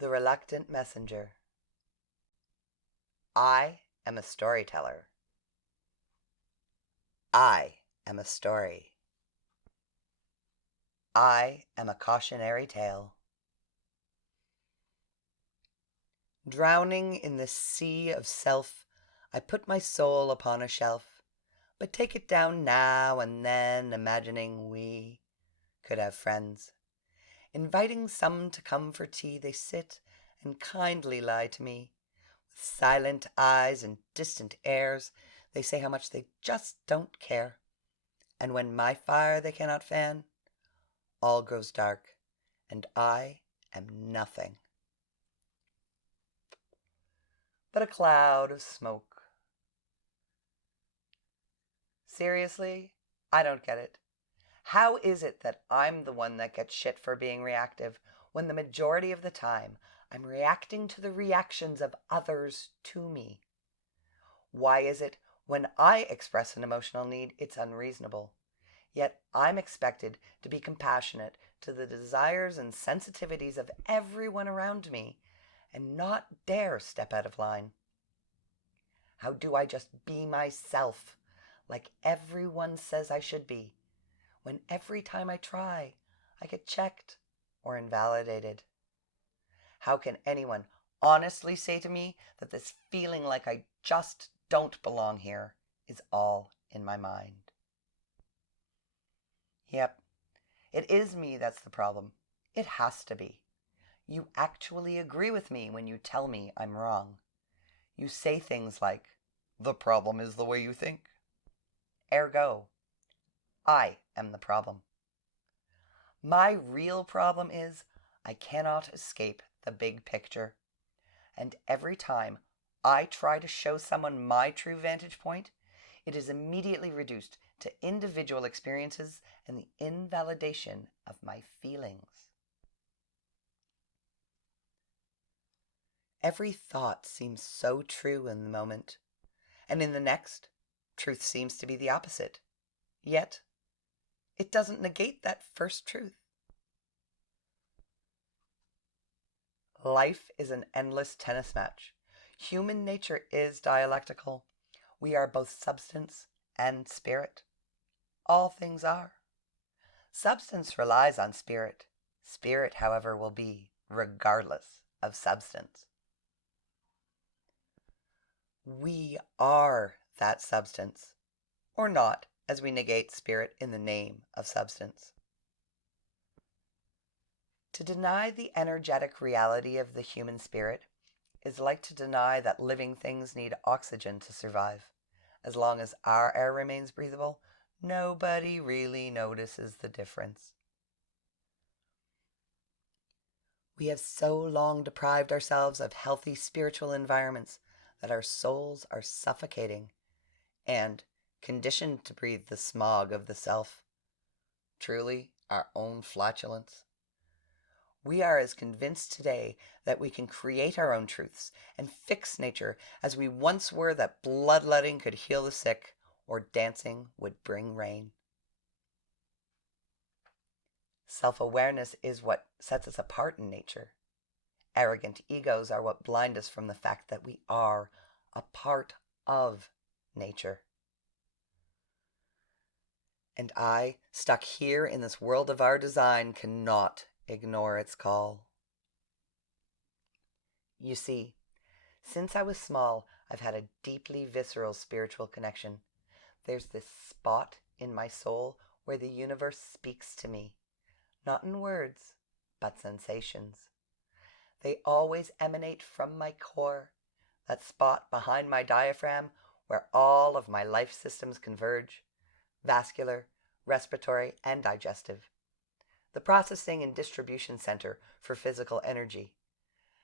The Reluctant Messenger. I am a storyteller. I am a story. I am a cautionary tale. Drowning in the sea of self, I put my soul upon a shelf, but take it down now and then, imagining we could have friends. Inviting some to come for tea, they sit and kindly lie to me. With silent eyes and distant airs, they say how much they just don't care. And when my fire they cannot fan, all grows dark, and I am nothing but a cloud of smoke. Seriously, I don't get it. How is it that I'm the one that gets shit for being reactive when the majority of the time I'm reacting to the reactions of others to me? Why is it when I express an emotional need, it's unreasonable? Yet I'm expected to be compassionate to the desires and sensitivities of everyone around me and not dare step out of line. How do I just be myself, like everyone says I should be, when every time I try, I get checked or invalidated? How can anyone honestly say to me that this feeling like I just don't belong here is all in my mind? Yep, it is me that's the problem. It has to be. You actually agree with me when you tell me I'm wrong. You say things like, "The problem is the way you think." Ergo, I am the problem. My real problem is I cannot escape the big picture. And every time I try to show someone my true vantage point, it is immediately reduced to individual experiences and the invalidation of my feelings. Every thought seems so true in the moment, and in the next, truth seems to be the opposite. Yet, it doesn't negate that first truth. Life is an endless tennis match. Human nature is dialectical. We are both substance and spirit. All things are. Substance relies on spirit. Spirit, however, will be regardless of substance. We are that substance, or not, as we negate spirit in the name of substance. To deny the energetic reality of the human spirit is like to deny that living things need oxygen to survive. As long as our air remains breathable, nobody really notices the difference. We have so long deprived ourselves of healthy spiritual environments that our souls are suffocating and conditioned to breathe the smog of the self, truly our own flatulence. We are as convinced today that we can create our own truths and fix nature as we once were that bloodletting could heal the sick or dancing would bring rain. Self-awareness is what sets us apart in nature. Arrogant egos are what blind us from the fact that we are a part of nature. And I, stuck here in this world of our design, cannot ignore its call. You see, since I was small, I've had a deeply visceral spiritual connection. There's this spot in my soul where the universe speaks to me, not in words, but sensations. They always emanate from my core, that spot behind my diaphragm where all of my life systems converge, vascular, respiratory, and digestive. The processing and distribution center for physical energy.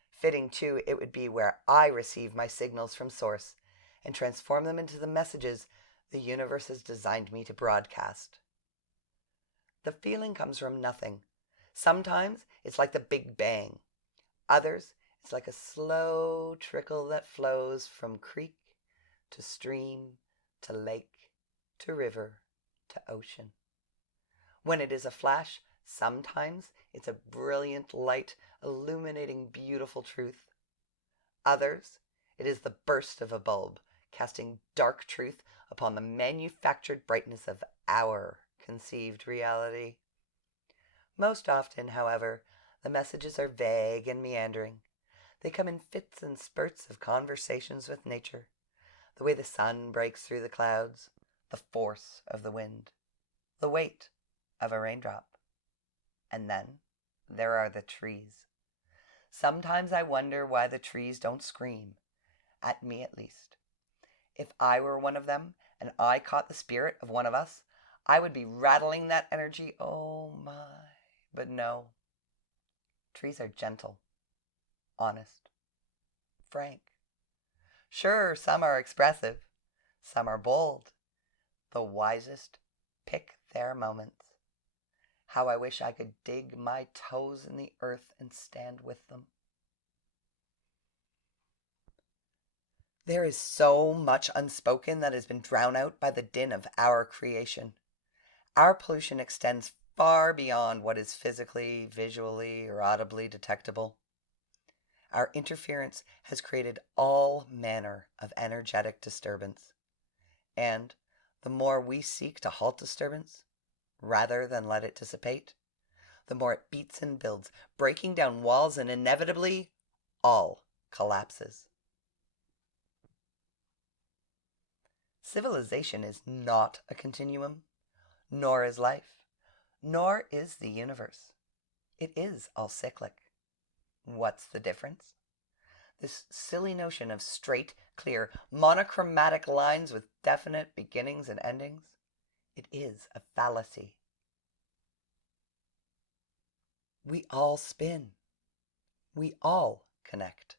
Fitting, too, it would be where I receive my signals from source and transform them into the messages the universe has designed me to broadcast. The feeling comes from nothing. Sometimes it's like the Big Bang. Others, it's like a slow trickle that flows from creek to stream to lake to river to ocean. When it is a flash, Sometimes it's a brilliant light illuminating beautiful truth. Others, it is the burst of a bulb, casting dark truth upon the manufactured brightness of our conceived reality. Most often, however, the messages are vague and meandering. They come in fits and spurts of conversations with nature, the way the sun breaks through the clouds, the force of the wind, the weight of a raindrop. And then there are the trees. Sometimes I wonder why the trees don't scream, at me at least. If I were one of them, and I caught the spirit of one of us, I would be rattling that energy, oh my. But no. Trees are gentle, honest, frank. Sure, some are expressive, some are bold. The wisest pick their moments. How I wish I could dig my toes in the earth and stand with them. There is so much unspoken that has been drowned out by the din of our creation. Our pollution extends far beyond what is physically, visually, or audibly detectable. Our interference has created all manner of energetic disturbance. And the more we seek to halt disturbance, rather than let it dissipate, the more it beats and builds, breaking down walls, and inevitably all collapses. Civilization is not a continuum, nor is life, nor is the universe. It is all cyclic. What's the difference? This silly notion of straight, clear, monochromatic lines with definite beginnings and endings, it is a fallacy. We all spin. We all connect.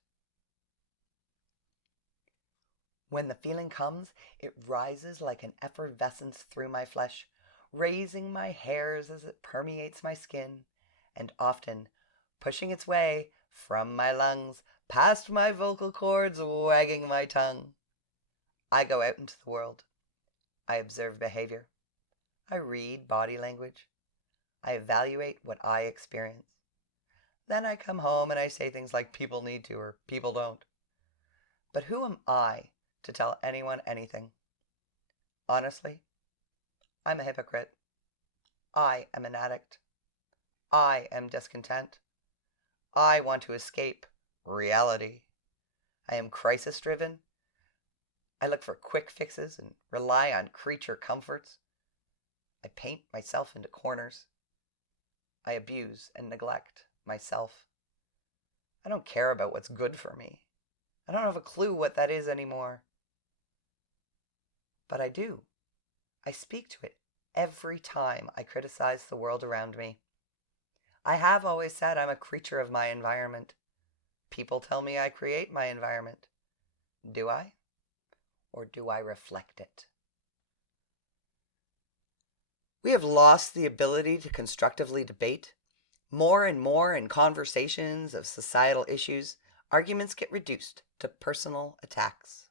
When the feeling comes, it rises like an effervescence through my flesh, raising my hairs as it permeates my skin, and often pushing its way from my lungs, past my vocal cords, wagging my tongue. I go out into the world. I observe behavior. I read body language. I evaluate what I experience. Then I come home and I say things like people need to or people don't. But who am I to tell anyone anything? Honestly, I'm a hypocrite. I am an addict. I am discontent. I want to escape reality. I am crisis-driven. I look for quick fixes and rely on creature comforts. I paint myself into corners. I abuse and neglect myself. I don't care about what's good for me. I don't have a clue what that is anymore. But I do. I speak to it every time I criticize the world around me. I have always said I'm a creature of my environment. People tell me I create my environment. Do I? Or do I reflect it? We have lost the ability to constructively debate. More and more in conversations of societal issues, arguments get reduced to personal attacks.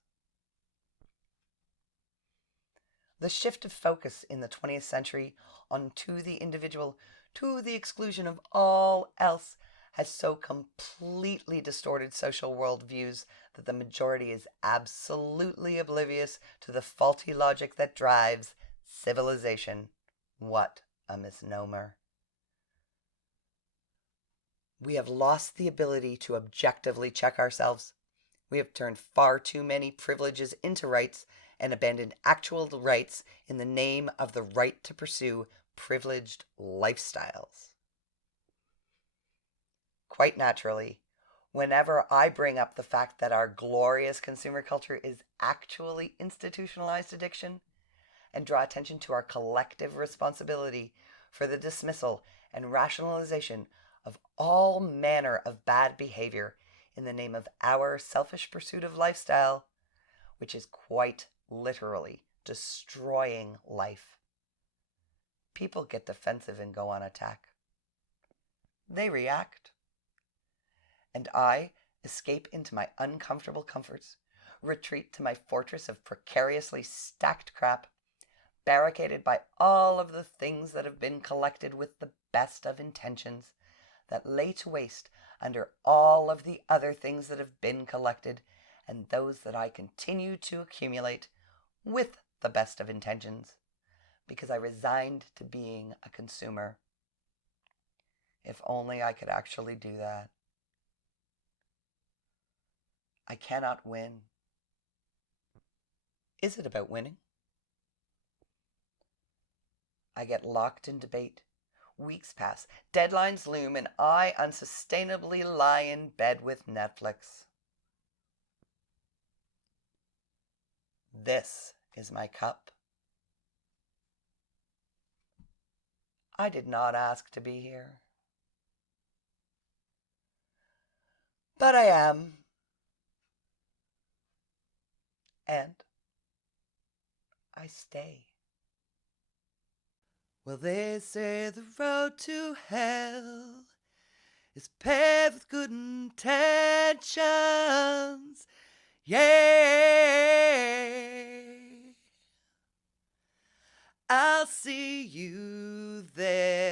The shift of focus in the 20th century onto the individual, to the exclusion of all else, has so completely distorted social worldviews that the majority is absolutely oblivious to the faulty logic that drives civilization. What a misnomer. We have lost the ability to objectively check ourselves. We have turned far too many privileges into rights and abandoned actual rights in the name of the right to pursue privileged lifestyles. Quite naturally, whenever I bring up the fact that our glorious consumer culture is actually institutionalized addiction, and draw attention to our collective responsibility for the dismissal and rationalization of all manner of bad behavior in the name of our selfish pursuit of lifestyle, which is quite literally destroying life, people get defensive and go on attack. They react. And I escape into my uncomfortable comforts, retreat to my fortress of precariously stacked crap, barricaded by all of the things that have been collected with the best of intentions that lay to waste under all of the other things that have been collected and those that I continue to accumulate with the best of intentions, because I resigned to being a consumer. If only I could actually do that. I cannot win. Is it about winning? I get locked in debate. Weeks pass, deadlines loom, and I unsustainably lie in bed with Netflix. This is my cup. I did not ask to be here. But I am. And I stay. Well, they say the road to hell is paved with good intentions. Yeah. I'll see you there.